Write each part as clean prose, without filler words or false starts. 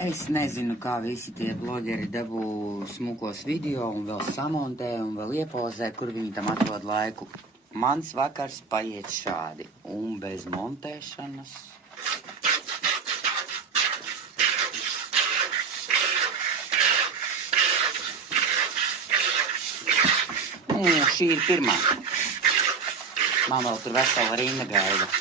Es nezinu, kā visi tie blogeri dabū smukos video un vēl samontē un vēl iepozē, kur viņi tam atrod laiku. Mans vakars paiet šādi un bez montēšanas. Šī ir pirmā. Man vēl tur vesela rinda gaida.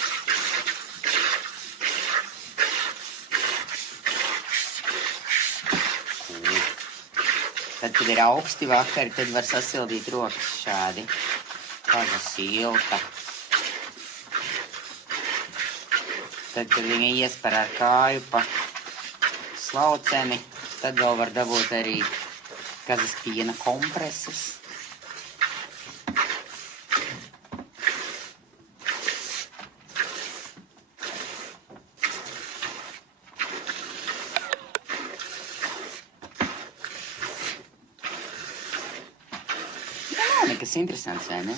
Tad, kad ir augsti vakari, tad var sasildīt rokas šādi. Paga silta. Tad, kad viņa iespar ar kāju pa slauceni, tad vēl var dabūt arī kazas piena kompresus. Nekas interesants, vai ne?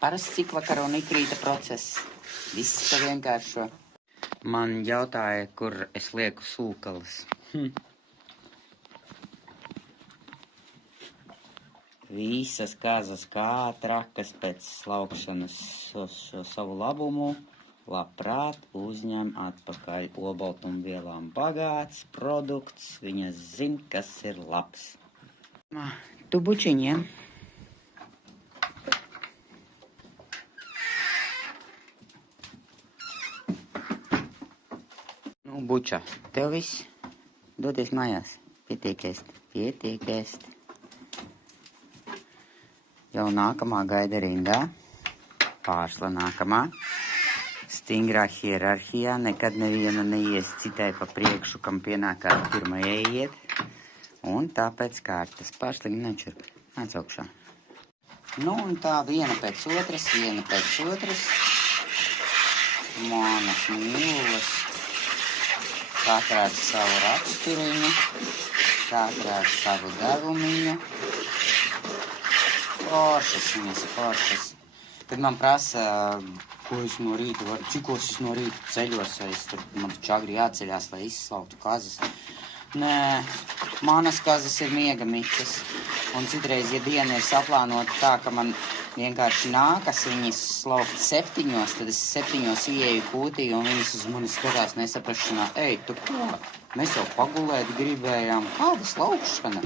Parasti cik vakaro un ikrīta process. Viss to vienkāršo. Man jautāja, kur es lieku sūkalas. Visas kazas kā trakas pēc slaukšanas šo savu labumu labprāt uzņem atpakaļ. Olbaltumvielām bagāts produkts. Viņas zin, kas ir labs. Tu bučiņiem. Buča, tev viss, doties mājās, pietiek ēst. Jau nākamā gaida rindā, pārsla nākamā, stingrā hierarhijā, nekad neviena neies citai pa priekšu, kam pienākās pirmajai iet, un tāpēc kārtas, pārsliņi nečurp, nāc augšā. Nu, un tā viena pēc otras, manas mīlas. Katrā ar savu raksturiņu, katrā ar savu devumiņu. Foršas. Kad man prasa, ko es no rīta varu, cikos es no rīta ceļos, vai es tur, man taču agri jāceļās, lai izslauktu kazas. Nē, manas kazas ir miega micas. Un citreiz, ja diena ir saplānota tā, ka man vienkārši nākas viņas slaukt 7, tad es 7 ieeju kūtī un viņas uz mani skatās nesaprašanā. Ej, tu ko? Mēs jau pagulēt gribējām. Kāda slaukšana?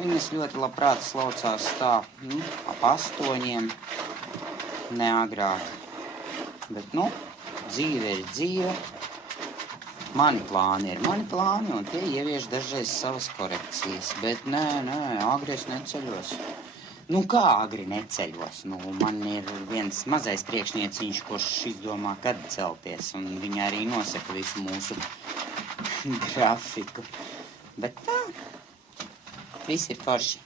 Viņas ļoti labprāt slaucās tā, ap 8, ne agrāk. Bet, dzīve ir dzīve. Mani plāni, un tie ievieš dažreiz savas korekcijas. Bet nē, agri es neceļos. Kā agri neceļos? Man ir viens mazais priekšnieciņš, kurš izdomā, kad celties, un viņa arī nosaka visu mūsu grafiku. Bet tā, viss ir forši.